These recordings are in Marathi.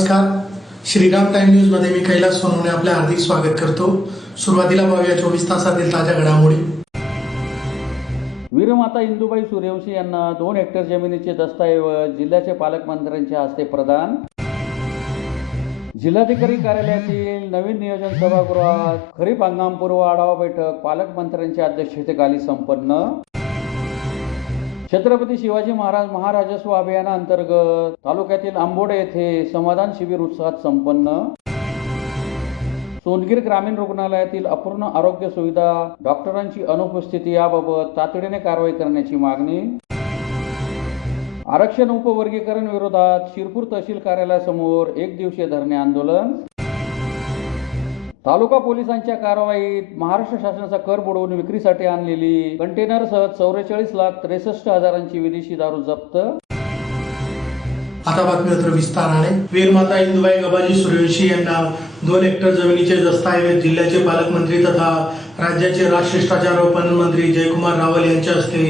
नमस्कार, श्रीराम टाइम न्यूज मध्ये मी कैलास सोनवणे आपले हार्दिक स्वागत करतो। सुरुवातीला पाहूया 24 तासातील ताज्या घडामोडी। वीरमाता इंदुबाई सूर्यवंशी यांना 2 हेक्टर जमिनीचे दस्तऐवज जिल्ह्याचे पालकमंत्र्यांच्या हस्ते प्रदान। जिल्हाधिकारी कार्यालयातील नवीन नियोजन सभागृहात खरीप हंगामपूर्व आढावा बैठक पालकमंत्र्यांच्या अध्यक्षतेखाली संपन्न। छत्रपती शिवाजी महाराज महाराजस्व अभियानाअंतर्गत तालुक्यातील आंबोडे येथे समाधान शिबिर उत्साहात संपन्न। सोनगीर ग्रामीण रुग्णालयातील अपूर्ण आरोग्य सुविधा डॉक्टरांची अनुपस्थिती याबाबत तातडीने कारवाई करण्याची मागणी। आरक्षण उपवर्गीकरण विरोधात शिरपूर तहसील कार्यालयासमोर 1 दिवसीय धरणे आंदोलन। तालुका पोलिसांच्या कारवाईत महाराष्ट्र शासनाचा कर बुडवून विक्रीसाठी आणलेली कंटेनरसह 44,63,000ची विदेशी दारू जप्त। आता बातमीपत्र विस्ताराने। वीरमाता इंदुबाई गबाजी सूर्यवंशी यांना 2 हेक्टर जमिनीचे दस्तऐवज जिल्ह्याचे पालकमंत्री तथा राज्याचे राजशिष्टाचार व पणन मंत्री जयकुमार रावल यांच्या हस्ते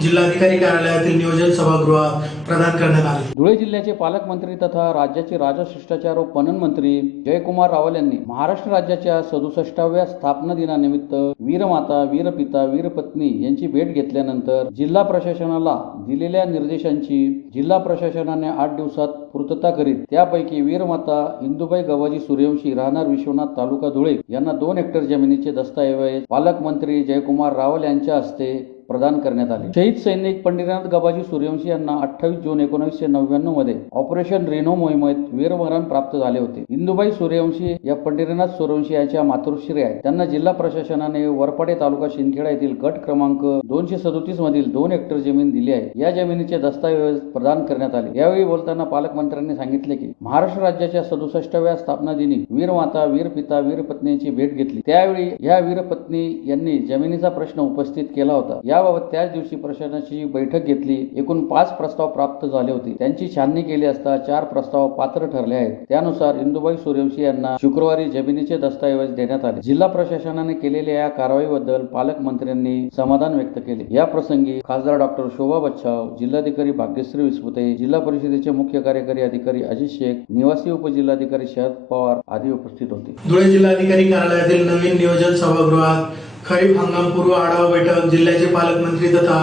जिल्हाधिकारी कार्यालयातील नियोजन सभागृहात प्रदान करण्यात आले। धुळे जिल्ह्याचे पालकमंत्री तथा राज्याचे राजशिष्टाचार व पणन मंत्री जयकुमार रावल यांनी महाराष्ट्र राज्याच्या 67व्या स्थापना दिनानिमित्त वीरमाता, वीरपिता, वीरपत्नी यांची भेट घेतल्यानंतर जिल्हा प्रशासनाला दिलेल्या निर्देशांची जिल्हा प्रशासनाने 8 दिवसात पूर्तता करीत त्यापैकी वीरमाता इंदुबाई गबाजी सूर्यवंशी राहणार विश्वनाथ तालुका धुळे यांना 2 हेक्टर जमिनीचे दस्तऐवज पालकमंत्री जयकुमार रावल यांच्या हस्ते प्रदान करण्यात आले। शहीद सैनिक पंडितनाथ गबाजी सूर्यवंशी यांना 28 जून 1999 मध्ये ऑपरेशन रेनो मोहिमेत वीरमरण प्राप्त झाले होते। इंदुबाई सूर्यवंशी या पंडितनाथ सूर्यवंशी यांच्या मातृश्री आहेत। त्यांना जिल्हा प्रशासनाने वरपाडे तालुका शिंदखेडा येथील गट क्रमांक 237 मधील 2 हेक्टर जमीन दिली आहे। या जमिनीचे दस्तऐवज प्रदान करण्यात आले। यावेळी बोलताना पालकमंत्र्यांनी सांगितले की महाराष्ट्र राज्याच्या 67व्या स्थापना दिनी वीरमाता, वीरपिता, वीरपत्नीची भेट घेतली। त्यावेळी या वीरपत्नी यांनी जमिनीचा प्रश्न उपस्थित केला होता। याबाबत त्याच दिवशी प्रशासनाची बैठक घेतली। एकूण 5 प्रस्ताव प्राप्त झाले होते। त्यांची छाननी केली असता 4 प्रस्ताव पात्र ठरले आहेत। त्यानुसार इंदुबाई सूर्यवंशी यांना शुक्रवारी जमिनीचे दस्तऐवज देण्यात आले। जिल्हा प्रशासनाने केलेल्या या कारवाईबद्दल पालकमंत्र्यांनी समाधान व्यक्त केले। या प्रसंगी खासदार डॉक्टर शोभा बच्छाव, जिल्हाधिकारी भाग्यश्री विस्पुते, जिल्हा परिषदेचे मुख्य कार्यकारी अधिकारी अजित शेख, निवासी उपजिल्हाधिकारी शरद पवार आदी उपस्थित होते। धुळे जिल्हाधिकारी कार्यालयातील नवीन नियोजन सभागृहात खरीप हंगामपूर्व आढावा बैठक जिल्ह्याचे पालकमंत्री तथा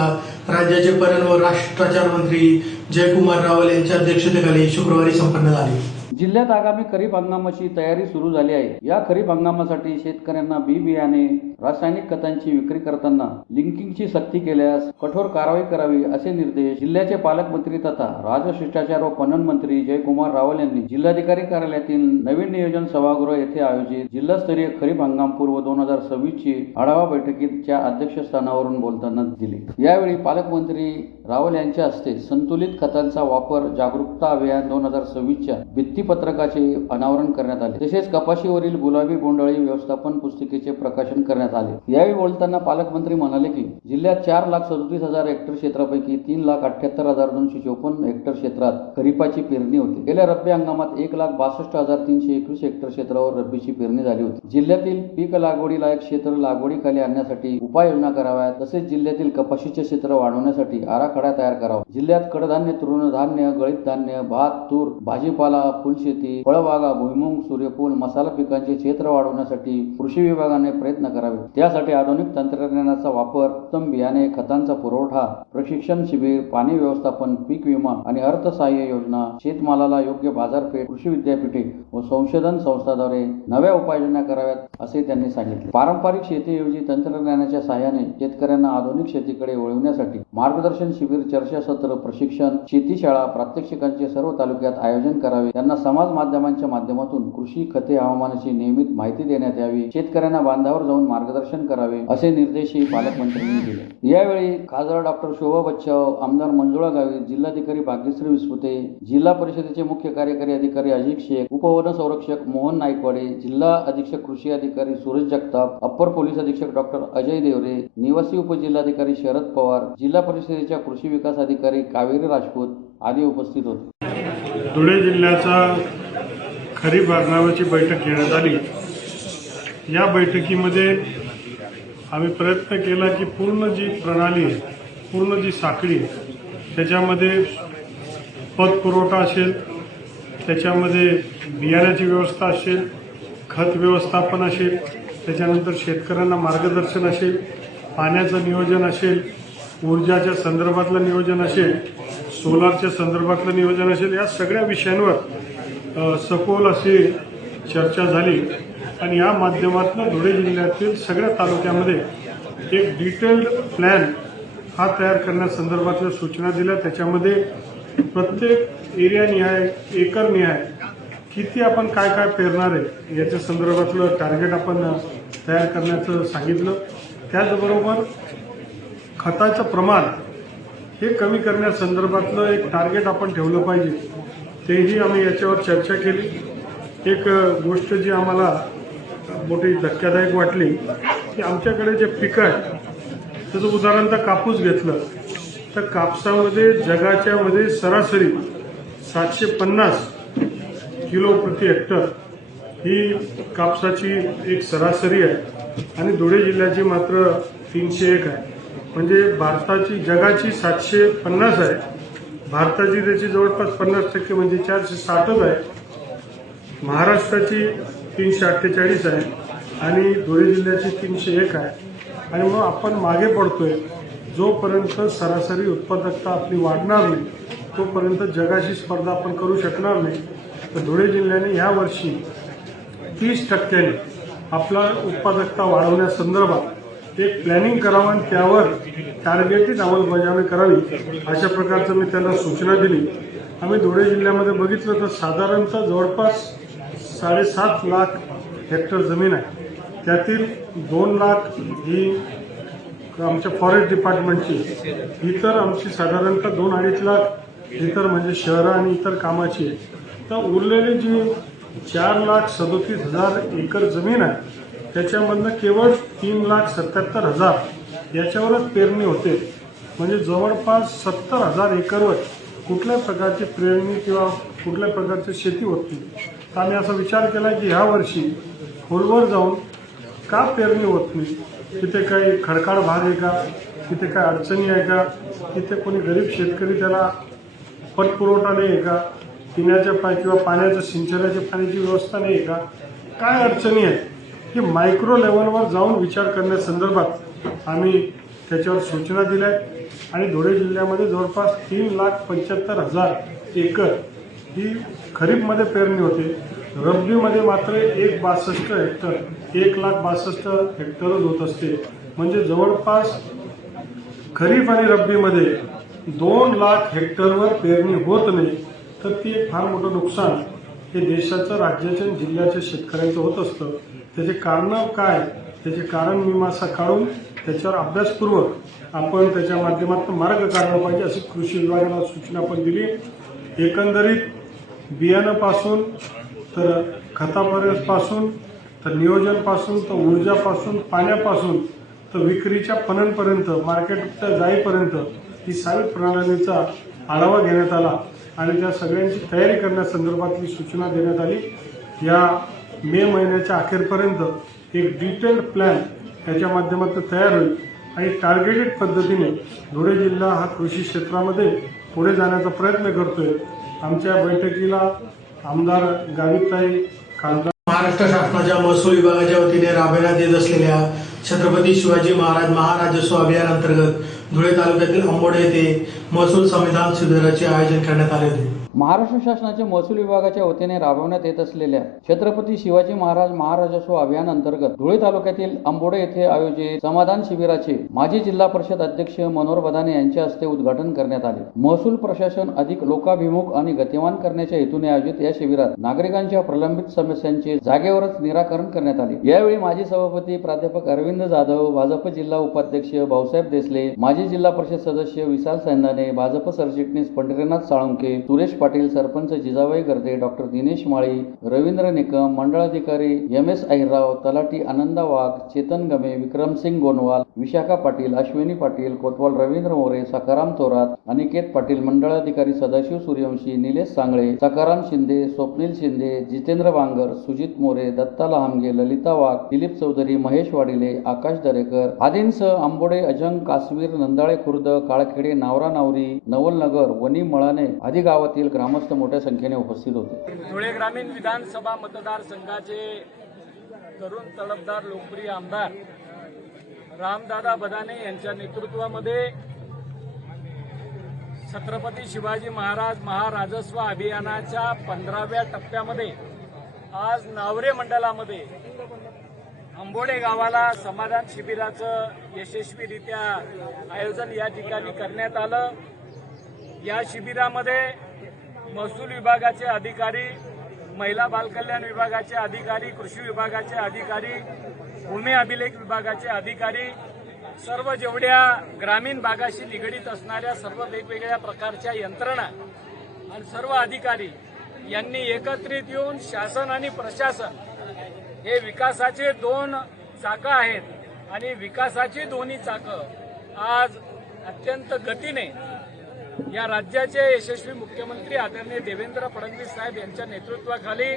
राज्याचे पणन व राष्ट्राचार मंत्री जयकुमार रावल यांच्या अध्यक्षतेखाली शुक्रवारी संपन्न झाली। जिल्ह्यात आगामी खरीप हंगामाची तयारी सुरू झाली आहे। या खरीप हंगामासाठी शेतकऱ्यांना बी बियाणे, रासायनिक खतांची विक्री करताना लिंकिंगची सक्ती केल्यास कठोर कारवाई करावी असे निर्देश जिल्ह्याचे पालकमंत्री तथा राजशिष्टाचार व पणन मंत्री जयकुमार रावल यांनी जिल्हाधिकारी कार्यालयातील नवीन नियोजन सभागृह येथे आयोजित जिल्हास्तरीय खरीप हंगामपूर्व 2026 ची आढावा बैठकीच्या अध्यक्षस्थानावरून बोलताना दिली। यावेळी पालकमंत्री रावल यांच्या हस्ते संतुलित खतांचा वापर जागरूकता अभियान 2026च्या भित्तीपत्रकाचे अनावरण करण्यात आले। तसेच कपाशीवरील गुलाबी बोंडअळी व्यवस्थापन पुस्तिकेचे प्रकाशन करण्यात आले। यावेळी बोलताना पालकमंत्री म्हणाले की जिल्ह्यात 4,37,000 हेक्टर क्षेत्रापैकी 3,78,254 हेक्टर क्षेत्रात खरीपाची पेरणी होती। गेल्या रब्बी हंगामात 1,62,321 हेक्टर क्षेत्रावर रब्बीची पेरणी झाली होती। जिल्ह्यातील पीक लागवडीलायक क्षेत्र लागवडीखाली आणण्यासाठी उपाययोजना कराव्यात। तसेच जिल्ह्यातील कपाशीचे क्षेत्र वाढवण्यासाठी आराखडा तयार करावा। जिल्ह्यात कडधान्य, तृणधान्य, गळीत धान्य, भात, तूर, भाजीपाला, फुलशेती, फळबागा, भुईमूग, सूर्यफूल, मसाला पिकांचे क्षेत्र वाढवण्यासाठी कृषी विभागाने प्रयत्न करावे। त्यासाठी आधुनिक तंत्रज्ञानाचा वापर, उत्तम बियाणे, खतांचा पुरवठा, प्रशिक्षण शिबिर, पाणी व्यवस्थापन, पीक विमा आणि अर्थसहाय्य योजना, शेतमालाला योग्य बाजारपेठ, कृषी विद्यापीठे व संशोधन संस्थांद्वारे नव्या उपाययोजना कराव्यात असे त्यांनी सांगितले। पारंपरिक शेतीऐवजी तंत्रज्ञानाच्या सहाय्याने शेतकऱ्यांना आधुनिक शेतीकडे वळविण्यासाठी मार्गदर्शन शिबिर, चर्चासत्र, प्रशिक्षण, शेतीशाळा, प्रात्यक्षिकांचे सर्व तालुक्यात आयोजन करावे। त्यांना समाज माध्यमांच्या माध्यमातून कृषी, खते, हवामानाची नियमित माहिती देण्यात यावी। शेतकऱ्यांना बांधावर जाऊन मार्गदर्शन करावे असे निर्देशही पालकमंत्र्यांनी दिले। यावेळी खासदार डॉक्टर शोभा बच्छाव, आमदार मंजुळा गावित, जिल्हाधिकारी भाग्यश्री विस्पुते, जिल्हा परिषदेचे मुख्य कार्यकारी अधिकारी अजित शेख, उपवन संरक्षक मोहन नाईकवाडे, जिल्हा अधीक्षक कृषी अधिकारी सूरज जगताप, अप्पर पोलीस अधीक्षक डॉक्टर अजय देवरे, निवासी उपजिल्हाधिकारी शरद पवार, जिल्हा परिषदेच्या कृषी विकास अधिकारी कावेरी राजपूत आदी उपस्थित होते। धुळे जिल्ह्याचा खरीप हंगामाची बैठक घेण्यात आली। या बैठकीमध्ये आम्ही प्रयत्न केला की पूर्ण जी प्रणाली आहे, पूर्ण जी साखळी आहे त्याच्यामध्ये पत पुरवठा असेल, त्याच्यामध्ये बियाण्याची व्यवस्था असेल, खत व्यवस्थापन असेल, त्याच्यानंतर शेतकऱ्यांना मार्गदर्शन असेल, पाण्याचं नियोजन असेल, ऊर्जाच्या संदर्भातलं नियोजन असेल, सोलारच्या संदर्भातलं नियोजन असेल, या सगळ्या विषयांवर सखोल अशी चर्चा झाली आणि या माध्यमातून धुळे जिल्ह्यातील सगळ्या तालुक्यामध्ये एक डिटेल्ड प्लॅन हा तयार करण्यासंदर्भातल्या सूचना दिल्या. त्याच्यामध्ये प्रत्येक एरियानिहाय, एकरनिहाय किती आपण काय काय पेरणार आहे याच्या संदर्भातलं टार्गेट आपण तयार करण्याचं सांगितलं. त्याचबरोबर खताचं प्रमाण हे कमी करण्यासंदर्भातलं एक टार्गेट आपण ठेवलं पाहिजे, तेही आम्ही याच्यावर चर्चा केली. एक गोष्ट जी आम्हाला मोठी धक्कादायक वाटली की आमच्याकडे जे पिकं आहे त्याचं उदाहरण तर कापूस घेतलं तर कापसामध्ये जगाच्यामध्ये सरासरी 750 किलो प्रति हेक्टर ही कापसाची एक सरासरी आहे आणि धुळे जिल्ह्याची मात्र 301 आहे. म्हणजे भारताची जगाची 750 आहे, भारताची त्याची जवळपास 50% म्हणजे 460च आहे. महाराष्ट्राची 348 आहे आणि धुळे जिल्ह्याची 301 आहे. आणि मग आपण मागे पडतोय. जोपर्यंत सरासरी उत्पादकता आपली वाढणार नाही तोपर्यंत जगाशी स्पर्धा आपण करू शकणार नाही. तर धुळे जिल्ह्याने यावर्षी 30% आपला उत्पादकता वाढवण्यासंदर्भात एक प्लॅनिंग करावं आणि त्यावर टार्गेटेड अंमलबजावणी करावी अशा प्रकारचं मी त्यांना सूचना दिली. आम्ही धुळे जिल्ह्यामध्ये बघितलं तर साधारणतः जवळपास 7.5 लाख हेक्टर जमीन आहे. त्यातील 2 लाख ही आमच्या फॉरेस्ट डिपार्टमेंटची, इतर आमची साधारणतः 2-2.5 लाख इतर म्हणजे शहरं आणि इतर कामाची आहे. तर उरलेली जी 4,37,000 एकर जमीन आहे त्याच्यामधनं केवळ 3,77,000 याच्यावरच पेरणी होते. म्हणजे जवळपास 70,000 एकरवर कुठल्या प्रकारची पेरणी किंवा कुठल्या प्रकारची शेती होत नाही. तर आम्ही असा विचार केला की ह्या वर्षी खोलवर जाऊन का पेरणी होत नाही, तिथे काही खडकाळ भाग आहे का, तिथे काय अडचणी आहे का, तिथे कोणी गरीब शेतकरी त्याला पतपुरवठा नाही आहे का, पिण्याच्या किंवा पाण्याच्या सिंचनाच्या पाण्याची व्यवस्था नाही आहे का, काय अडचणी आहेत की मायक्रो लेव्हलवर जाऊन विचार करण्यासंदर्भात आम्ही त्याच्यावर सूचना दिल्या आहेत. आणि धुळे जिल्ह्यामध्ये जवळपास 3,75,000 एकर ही खरीपमध्ये पेरणी होते. रब्बीमध्ये मात्र 1,62 हेक्टर 1,62,000 हेक्टरच होत असते. म्हणजे जवळपास खरीप आणि रब्बीमध्ये 2 लाख हेक्टरवर पेरणी होत नाही. तर ती एक फार मोठं नुकसान हे देशाचं, राज्याच्या आणि जिल्ह्याच्या शेतकऱ्यांचं होत असतं. त्याचे कारणं काय, त्याचे कारण मीमांसा काढून त्याच्यावर अभ्यासपूर्वक आपण त्याच्या माध्यमातून मार्ग काढला पाहिजे अशी कृषी विभागाला सूचना पण दिली. एकंदरीत बियाण्यापासून तर खतापासून तर नियोजनपासून तर ऊर्जापासून पाण्यापासून तर विक्रीच्या पणनपर्यंत मार्केटच्या जाईपर्यंत ही सारी प्रणालीचा आढावा घेण्यात आला आणि त्या सगळ्यांची तयारी करण्यासंदर्भातली सूचना देण्यात आली. या मे महिन्याच्या अखेरपर्यंत एक डिटेल्ड प्लॅन याच्या माध्यमातून तयार होईल आणि टार्गेटेड पद्धतीने धुळे जिल्हा हा कृषी क्षेत्रामध्ये पुढे जाण्याचा प्रयत्न करतोय. आमच्या बैठकीला आमदार गावितताई, खासदार महाराष्ट्र शासनाच्या महसूल विभागाच्या वतीने राबविण्यात येत असलेल्या छत्रपती शिवाजी महाराज महाराजस्व अभियान अंतर्गत धुळे तालुक्यातील अंबोडे येथे महसूल संविधान शिबिराचे आयोजन करण्यात आले होते. महाराष्ट्र शासनाच्या महसूल विभागाच्या वतीने राबवण्यात येत असलेल्या छत्रपती शिवाजी महाराज महाराजस्व अभियान अंतर्गत धुळे तालुक्यातील अंबोडे येथे आयोजित समाधान शिबिराचे माजी जिल्हा परिषद अध्यक्ष मनोहर बदाने यांच्या हस्ते उद्घाटन करण्यात आले. महसूल प्रशासन अधिक लोकाभिमुख आणि गतिमान करण्याच्या हेतूने आयोजित या शिबिरात नागरिकांच्या प्रलंबित समस्यांचे जागेवरच निराकरण करण्यात आले. यावेळी माजी सभापती प्राध्यापक अरविंद जाधव, भाजप जिल्हा उपाध्यक्ष भाऊसाहेब देसले, माजी जिल्हा परिषद सदस्य विशाल सैंदाने, भाजप सरचिटणीस पंढरीनाथ साळुंके, सुरेश पाटील, सरपंच जिजाबाई गर्दे, डॉक्टर दिनेश माळी, रवींद्र निकम, मंडळाधिकारी MS अहिरराव, तलाठी आनंदा वाघ, चेतन गमे, विक्रमसिंग गोनवाल, विशाखा पाटील, अश्विनी पाटील, कोतवाल रवींद्र मोरे, सकाराम थोरात, अनिकेत पाटील, मंडळाधिकारी सदाशिव सूर्यवंशी, निलेश सांगळे, सकाराम शिंदे, स्वप्नील शिंदे, जितेंद्र बांगर, सुजित मोरे, दत्ता लहामगे, ललिता वाघ, दिलीप चौधरी, महेश वाडिले, आकाश दरेकर आदींसह आंबोडे, अजंग, कासवीर, नंदाळे खुर्द, काळखेडे, नावरा नावरी, नवलनगर, वनी, मळाणे आदी गावातील ग्रामस्थ मोठ्या संख्येने उपस्थित होते. धुळे ग्रामीण विधानसभा मतदारसंघाचे तरुण तडफदार लोकप्रिय आमदार रामदादा बदाने यांच्या नेतृत्वामध्ये छत्रपती शिवाजी महाराज महाराजस्व अभियानाच्या 15व्या टप्प्यामध्ये आज नावरे मंडलामध्ये आंबोडे गावाला समाधान शिबिराचं यशस्वीरित्या आयोजन या ठिकाणी करण्यात आलं. या शिबिरामध्ये महसूल विभागाचे अधिकारी, महिला बालकल्याण विभागाचे अधिकारी, कृषी विभागाचे अधिकारी, भूमी अभिलेख विभागाचे अधिकारी, सर्व जेवढ्या ग्रामीण भागाशी निगडीत असणाऱ्या सर्व वेगवेगळ्या प्रकारच्या यंत्रणा आणि सर्व अधिकारी यांनी एकत्रित येऊन शासन आणि प्रशासन हे विकासाचे दोन चाकं आहेत आणि विकासाची दोन्ही चाकं आज अत्यंत गतीने या राज्याचे यशस्वी मुख्यमंत्री आदरणीय देवेंद्र फडणवीस साहेब यांच्या नेतृत्वाखाली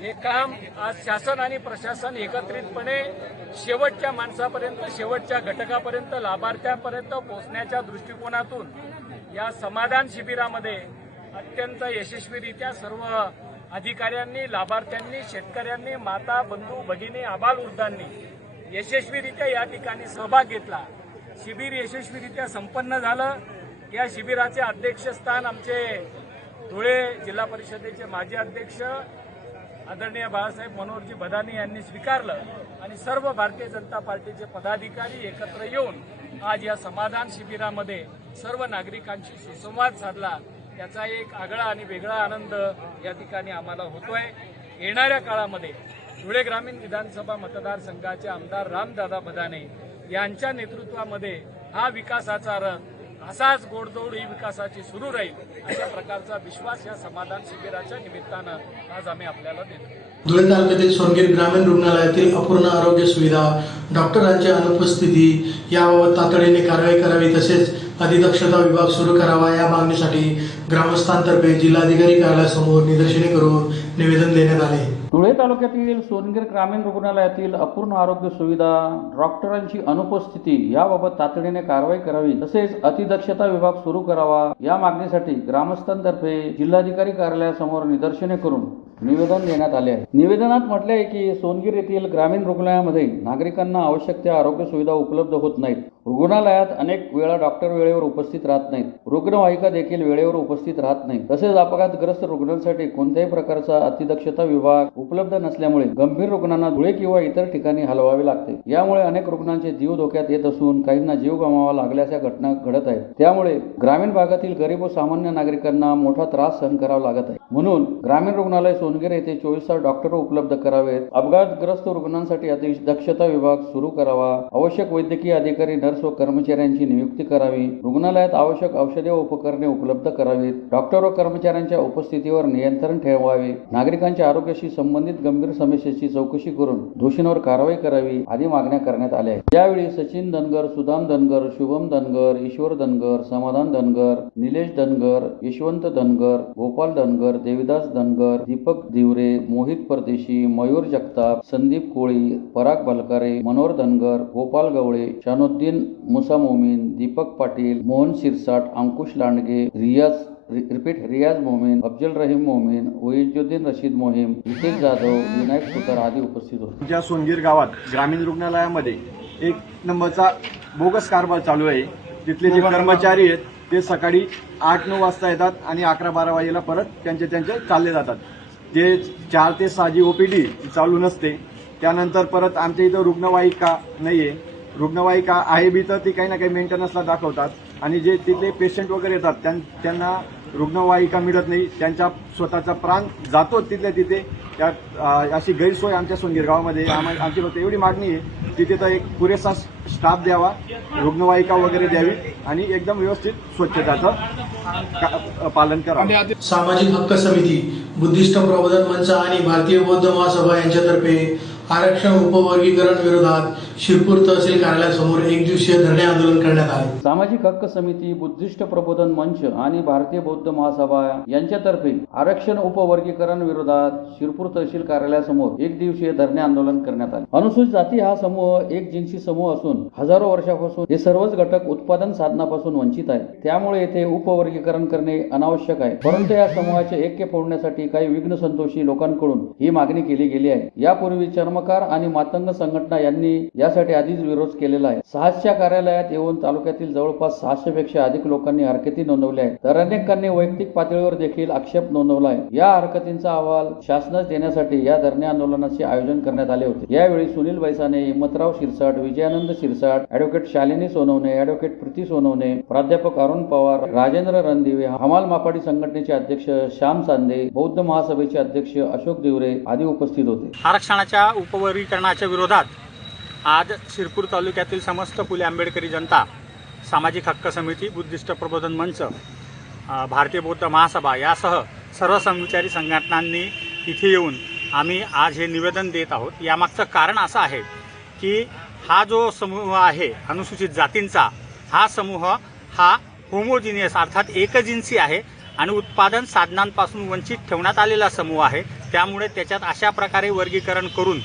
हे काम आज शासन आणि प्रशासन एकत्रितपणे शेवटच्या माणसापर्यंत, शेवटच्या घटकापर्यंत, लाभार्थ्यापर्यंत पोहोचण्याच्या दृष्टिकोनातून या समाधान शिबिरामध्ये अत्यंत यशस्वीरित्या सर्व अधिकाऱ्यांनी, लाभार्थ्यांनी, शेतकऱ्यांनी, माता, बंधू, भगिनी, आबालवृद्धांनी यशस्वीरित्या या ठिकाणी सहभाग घेतला. शिबिर यशस्वीरित्या संपन्न झालं. या शिबिराचे अध्यक्षस्थान आमचे धुळे जिल्हा परिषदेचे माजी अध्यक्ष आदरणीय बाळासाहेब मनोहरजी बदाने यांनी स्वीकारलं आणि सर्व भारतीय जनता पार्टीचे पदाधिकारी एकत्र येऊन आज या समाधान शिबिरामध्ये सर्व नागरिकांशी सुसंवाद साधला. याचा एक आगळा आणि वेगळा आनंद या ठिकाणी आम्हाला होतोय. येणाऱ्या काळामध्ये धुळे ग्रामीण विधानसभा मतदारसंघाचे आमदार रामदादा बदाने यांच्या नेतृत्वामध्ये हा विकासाचा रथ असाच गोडदोड ही विकासाची सुरू राहील अशा प्रकारचा विश्वास या समाधान शिबिराच्या निमित्तानं आज आम्ही आपल्याला देतो. धुळे तालुक्यातील सोनगीर ग्रामीण रुग्णालयातील अपूर्ण आरोग्य सुविधा, डॉक्टरांची अनुपस्थिती याबाबत तातडीने कारवाई करावी तसेच अतिदक्षता विभाग सुरू करावा या मागणीसाठी ग्रामस्थांतर्फे जिल्हाधिकारी कार्यालयासमोर निदर्शने करून निवेदन देण्यात आले. धुळे तालुक्यातील सोनगीर ग्रामीण रुग्णालयातील अपूर्ण आरोग्य सुविधा, डॉक्टरांची अनुपस्थिती याबाबत तातडीने कारवाई करावी तसेच अतिदक्षता विभाग सुरू करावा या मागणीसाठी ग्रामस्थांतर्फे जिल्हाधिकारी कार्यालयासमोर निदर्शने करून निवेदन देण्यात आले आहे. निवेदनात म्हटले आहे की सोनगीर येथील ग्रामीण रुग्णालयामध्ये नागरिकांना आवश्यक त्या आरोग्य सुविधा उपलब्ध होत नाहीत. रुग्णालयात अनेक वेळा डॉक्टर वेळेवर उपस्थित राहत नाहीत. रुग्णवाहिका देखील वेळेवर उपस्थित राहत नाही. तसेच अपघातग्रस्त रुग्णांसाठी कोणत्याही प्रकारचा अतिदक्षता विभाग उपलब्ध नसल्यामुळे गंभीर रुग्णांना धुळे किंवा इतर ठिकाणी हलवावे लागते. यामुळे अनेक रुग्णांचे जीव धोक्यात येत असून काहींना जीव गमवावा लागल्याच्या घटना घडत आहेत. त्यामुळे ग्रामीण भागातील गरीब व सामान्य नागरिकांना मोठा त्रास सहन करावा लागत आहे. म्हणून ग्रामीण रुग्णालय सोनगीर येथे 24 तास डॉक्टर उपलब्ध करावेत. अपघातग्रस्त रुग्णांसाठी अतिदक्षता विभाग सुरू करावा. आवश्यक वैद्यकीय अधिकारी, नर्स व कर्मचाऱ्यांची नियुक्ती करावी. रुग्णालयात आवश्यक औषधे व उपकरणे उपलब्ध करावीत. डॉक्टर व कर्मचाऱ्यांच्या उपस्थितीवर नियंत्रण ठेवावे. नागरिकांच्या आरोग्याशी संबंधित गंभीर समस्येची चौकशी करून दोषींवर कारवाई करावी आदी मागण्या करण्यात आल्या आहेत. यावेळी सचिन धनगर, सुदाम धनगर, शुभम धनगर, ईश्वर धनगर, समाधान धनगर, निलेश धनगर, यशवंत धनगर, गोपाल धनगर, देविदास धनगर, दीपक दिवरे, मोहित परदेशी, मयूर जगताप, संदीप कोळी, पराग बलकारे, मनोहर धनगर, गोपाल गवळे, शानुद्दीन मुसा मोमीन, दीपक पाटील, मोहन शिरसाट, अंकुश लांडगे, रियाज मोमीन, अफजल रहीम मोमीन, वहीजुद्दीन रशीद मोहीम, हितेश जाधव, विनायक सुतार आदी उपस्थित होते. ज्या सोनगीर गावात ग्रामीण रुग्णालयामध्ये एक नंबरचा बोगस कारभार चालू आहे. तिथले जे कर्मचारी आहेत ते सकाळी 8-9 वाजता येतात आणि 11-12 वाजेला परत त्यांचे चालले जातात. ते 4 ते 6 जी OPD चालू नसते. त्यानंतर परत आमच्या इथं रुग्णवाहिका नाहीये. रुग्णवाहिका आहे बी तर ती काही ना काही मेंटेनन्सला दाखवतात आणि जे तिथले पेशंट वगैरे येतात त्यांना रुग्णवाहिका मिळत नाही. त्यांचा स्वतःचा प्राण जातो तिथल्या तिथे. अशी गैरसोय आमच्या सोनगीर गावामध्ये. आमची फक्त एवढी मागणी आहे तिथे तर एक पुरेसा स्टाफ द्यावा, रुग्णवाहिका वगैरे द्यावी आणि एकदम व्यवस्थित स्वच्छताचं पालन करावं. सामाजिक हक्क समिती, बुद्धिस्ट प्रबोधन मंच आणि भारतीय बौद्ध महासभा यांच्यातर्फे आरक्षण उपवर्गीकरण विरोधात शिरपूर तहसील कार्यालयासमोर एक दिवसीय धरणे आंदोलन करण्यात आले। सामाजिक हक्क समिती, बुद्धिस्ट प्रबोधन मंच आणि भारतीय बौद्ध महासभा यांच्यातर्फे आरक्षण उपवर्गीकरण विरोधात शिरपूर तहसील कार्यालयासमोर एक दिवसीय धरणे आंदोलन करण्यात आले। अनुसूचित जाती हा समूह एक जिन्सी समूह असून हजारो वर्षापासून हे सर्वच घटक उत्पादन साधनापासून वंचित आहेत। त्यामुळे येथे उपवर्गीकरण करणे अनावश्यक आहे। परंतु या समूहाचे ऐक्य फोडण्यासाठी काही विघ्न संतोषी लोकांकडून ही मागणी केली गेली आहे। यापूर्वी चर्मकार आणि मातंग संघटना यांनी यासाठी आधीच विरोध केलेला आहे। साहसच्या कार्यालयात येऊन तालुक्यातील जवळपास 600 पेक्षा अधिक लोकांनी हरकती नोंदवल्या आहेत, तर अनेकांनी वैयक्तिक पातळीवर देखील आक्षेप नोंदवला आहे। या हरकतींचा अहवाल शासनास देण्यासाठी या धरणे आंदोलनाचे आयोजन करण्यात आले होते। यावेळी सुनील बैसाने, हिम्मतराव शिरसाट, विजयानंद शिरसाट, ॲडव्होकेट शालिनी सोनवणे, ॲडव्होकेट प्रीती सोनवणे, प्राध्यापक अरुण पवार, राजेंद्र रणदिवे, हमाल मापाडी संघटनेचे अध्यक्ष श्याम चांदे, बौद्ध महासभेचे अध्यक्ष अशोक दिवरे आदी उपस्थित होते। आरक्षणाच्या उपवर्गीकरणाच्या विरोधात आज शिरपूर तालुक्यातील समस्त फुले आंबेडकरी जनता, सामाजिक हक्क समिती, बुद्धिस्ट प्रबोधन मंच, भारतीय बौद्ध महासभा यासह सर्व समविचारी संघटनांनी इथे येऊन आम्ही आज हे निवेदन देत आहोत। यामागचं कारण असं आहे की हा जो समूह आहे अनुसूचित जातींचा, हा समूह हा होमोजिनियस अर्थात एकजिन्सी आहे आणि उत्पादन साधनांपासून वंचित ठेवण्यात आलेला समूह आहे। त्यामुळे त्याच्यात अशा प्रकारे वर्गीकरण करून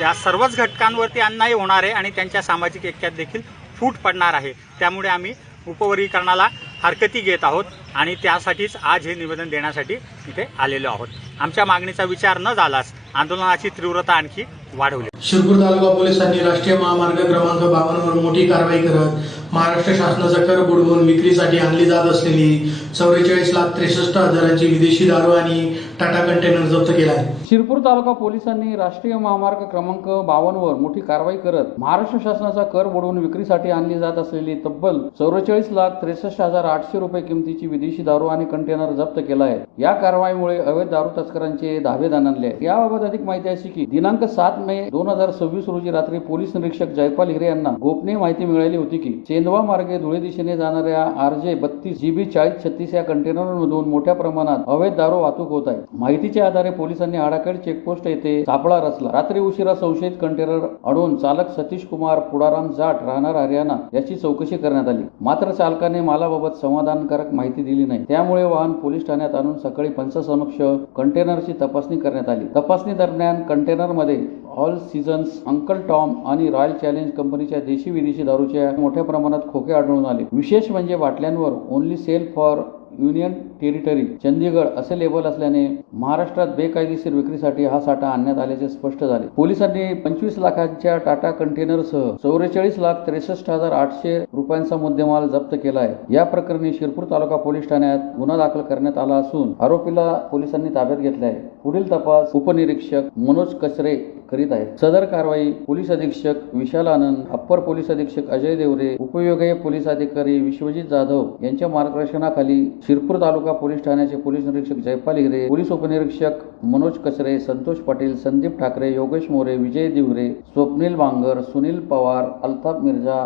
या सर्वच घटकांवरती अन्याय होणार आहे आणि त्यांच्या सामाजिक ऐक्यात देखील फूट पडणार आहे। त्यामुळे आम्ही उपवर्गीकरणाला हरकती घेत आहोत आणि त्यासाठीच आज हे निवेदन देण्यासाठी इथे आलेलो आहोत। आमच्या मागणीचा विचार न झाल्यास आंदोलनाची तीव्रता आणखी वाढवली। शिरपूर तालुका पोलिसांनी राष्ट्रीय महामार्ग क्रमांक 52 वर मोठी कारवाई करत महाराष्ट्र शासनाचा कर बुडवून विक्रीसाठी आणली जात असलेली 44,63,000ची विदेशी दारू आणि टाटा कंटेनर जप्त केला आहे। शिरपूर तालुका पोलिसांनी राष्ट्रीय महामार्ग क्रमांक 52 वर मोठी कारवाई करत महाराष्ट्र शासनाचा कर बुडवून विक्रीसाठी आणली जात असलेली तब्बल 44,63,800 रुपये किमतीची विदेशी दारू आणि कंटेनर जप्त केला आहे। या कारवाईमुळे अवैध दारू तस्करांचे धाबे दणाणले आहेत। याबाबत अधिक माहिती अशी की दिनांक 7 मे 2026 रोजी रात्री पोलीस निरीक्षक जयपाल हिरे यांना गोपनीय माहिती मिळाली होती की चेंदवा मार्गे धुळे दिशेने जाणाऱ्या RJ 32 GB 4036 या कंटेनरमधून मोठ्या प्रमाणात अवैध दारू वाहतूक होत आहे। माहितीच्या आधारे पोलिसांनी आडाखेड चेकपोस्ट येथे सापळा रचला। रात्री उशिरा संशयित कंटेनर अडवून चालक सतीश कुमार पुडाराम जाट राहणार हरियाणा याची चौकशी करण्यात आली, मात्र चालकाने मालाबाबत समाधानकारक माहिती दिली नाही। त्यामुळे वाहन पोलीस ठाण्यात आणून सकाळी पंचासमक्ष कंटेनरची तपासणी करण्यात आली। तपासणी दरम्यान कंटेनरमध्ये ऑल सीझन्स, अंकल टॉम आणि रॉयल चॅलेंज कंपनीच्या देशी विदेशी दारूच्या मोठ्या प्रमाणात खोके आढळून आले। विशेष म्हणजे बाटल्यांवर only sale for union territory Chandigarh असे लेबल असल्याने महाराष्ट्रात बेकायदेशीर विक्रीसाठी हा साठा आणण्यात आल्याचे स्पष्ट झाले। पोलिसांनी 25 लाखांच्या टाटा कंटेनरसह 44,63,800 रुपयांचा मुद्देमाल जप्त केला आहे। या प्रकरणी शिरपूर तालुका पोलीस ठाण्यात गुन्हा दाखल करण्यात आला असून आरोपीला पोलिसांनी ताब्यात घेतले आहे। पुढील तपास उपनिरीक्षक मनोज कचरे करीत आहेत। सदर कारवाई पोलीस अधीक्षक विशाल आनंद, अप्पर पोलीस अधीक्षक अजय देवरे, उपविभागीय पोलीस अधिकारी विश्वजित जाधव यांच्या मार्गदर्शनाखाली शिरपूर तालुका पोलीस ठाण्याचे पोलीस निरीक्षक जयपाल हिरे, पोलीस उपनिरीक्षक मनोज कचरे, संतोष पाटील, संदीप ठाकरे, योगेश मोरे, विजय दिवरे, स्वप्नील बांगर, सुनील पवार, अल्ताफ मिर्झा,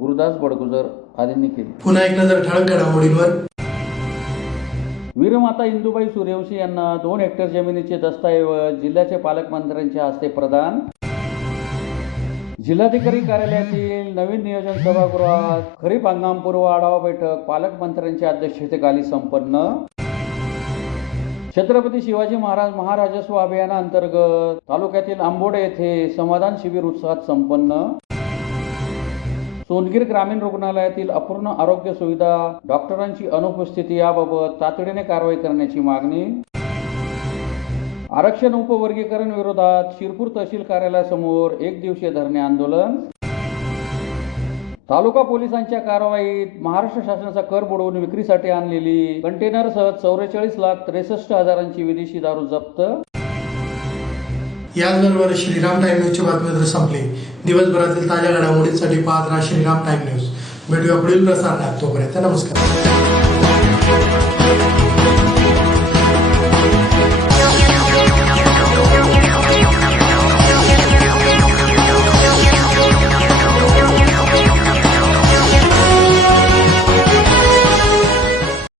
गुरुदास बडगुजर आदींनी केली। पुन्हा एक नजर ठळक घडामोडींवर। वीरमाता इंदुबाई सूर्यवंशी यांना 2 हेक्टर जमिनीचे दस्तऐवज जिल्ह्याचे पालकमंत्र्यांच्या हस्ते प्रदान। जिल्हाधिकारी कार्यालयातील नवीन नियोजन सभागृहात खरीप हंगामपूर्व आढावा बैठक पालकमंत्र्यांच्या अध्यक्षतेखाली संपन्न। छत्रपती शिवाजी महाराज महाराजस्व अभियानाअंतर्गत तालुक्यातील आंबोडे येथे समाधान शिबिर उत्साहात संपन्न। सोनगीर ग्रामीण रुग्णालयातील अपूर्ण आरोग्य सुविधा, डॉक्टरांची अनुपस्थिती याबाबत तातडीने कारवाई करण्याची मागणी। आरक्षण उपवर्गीकरण विरोधात शिरपूर तहसील कार्यालयासमोर एक दिवसीय धरणे आंदोलन। तालुका पोलिसांच्या कारवाईत महाराष्ट्र शासनाचा कर बुडवून विक्रीसाठी आणलेली कंटेनरसह 44,63,000ची विदेशी दारू जप्त। याचबरोबर श्रीराम टाइम न्यूजची बातमीपत्र संपली। दिवसभरातील ताज्या घडामोडींसाठी पाहत राहा श्रीराम टाइम न्यूज। भेटूया पुढील प्रसारणात, तोपर्यंत नमस्कार।